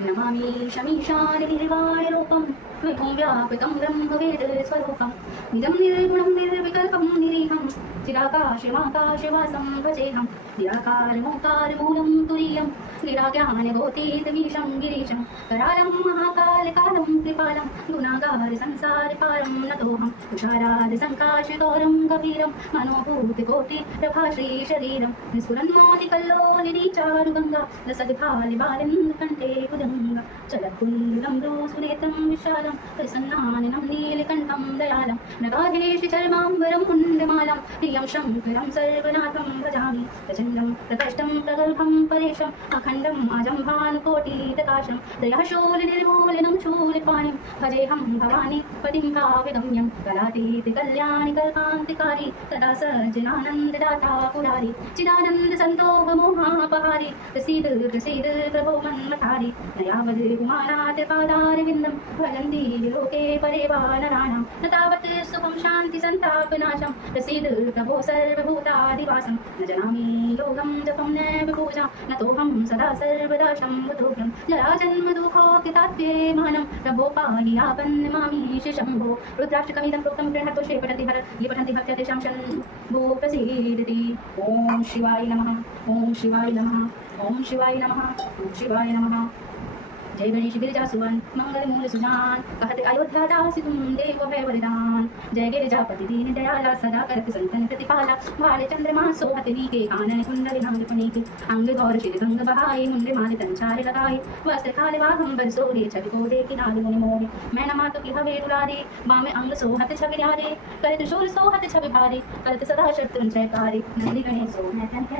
नमामि शमीशाननिर्वाय रूपं विभुं व्यापितं ब्रह्मवेदस्वरूपं निजं निर्गुणं निर्विकल्पं निरीहं चिराकाशमाकाशवासं भजेऽहं निराकारमोकारमूलं तुरीयं गिराज्ञानगोतीतमीशं गिरीशं करालं महाकालकालं कृपालं गुणागारसंसारपारं नतोऽहं तुषारादिसङ्काशगौरं गभीरं मनोभूतिकोटिप्रभाश्रीशरीरं निस्फुरन्मोदिकल्लोलिनीचारुगङ्गा लसद्भालिबालिन्दकण्ठे भुजङ्गा चलत्कुण्डलं सुनेत्रं विशालं प्रसन्नाननं नीलकण्ठं दयालं नगाधेशि चर्माम्बरं कुण्डमालं प्रियं शङ्करं सर्वनाथं भजामि प्रचण्डं प्रकष्टं प्रगल्भं परेशम् अखण्डम् अजम्भानुकोटितकाशं दयाशूलनिर्मूलनं शूलपाणिं भजेऽहं भवानी पतिं भाविगम्यं कलातीतिकल्याणि कल्पान्तिकारी तदा सज्जनानन्ददाता पुरारी चिदानन्दसन्तोषमोहापहारी प्रसीद प्रसीद प्रभो मन्मथारी नयावद् कुमारात् भजन्ति लोके परे वा नराणां न तावत् सुखं शान्तिसन्तापनाशं प्रसीद प्रभो सर्वभूतादिवासं न जानामि योगं जपं न विपूजा न तोऽहं सदा सर्वदा शम्भुतोऽभ्यं जराजन्मदुःखोऽतितात्वे मानं प्रभो पाहि आपन्नमामि शम्भो रुद्राष्टकमिदं प्रोक्तं गृह्णतोषे पठन्ति हर ये पठन्ति भक्त्या तेषां शम्भो प्रसीदति ॐ शिवाय नमः ॐ शिवाय नमः ॐ शिवाय नमः ॐ शिवाय नमः जय गणेश गिरिजा सुवन मंगल मूल सुजान कहत अयोध्या दासी तुम देव भय वरदान जय गिरिजापति दीन दयाला सदा करत संतन प्रतिपाला वाले चंद्रमा सोहत नीके कानन कुंडल नाग पुनीके अंग गौर शिर गंग बहाई मुंडे माले तंचार लगाए वस्त्र काले वाहम बरसोरे छवि कोडे की नाल मुनि मोरे मैं नमा तो की हवे दुलारे बामे अंग सोहत छवि न्यारे करत शूर सोहत छवि भारे करत सदा शत्रु जयकारे नंदी गणेश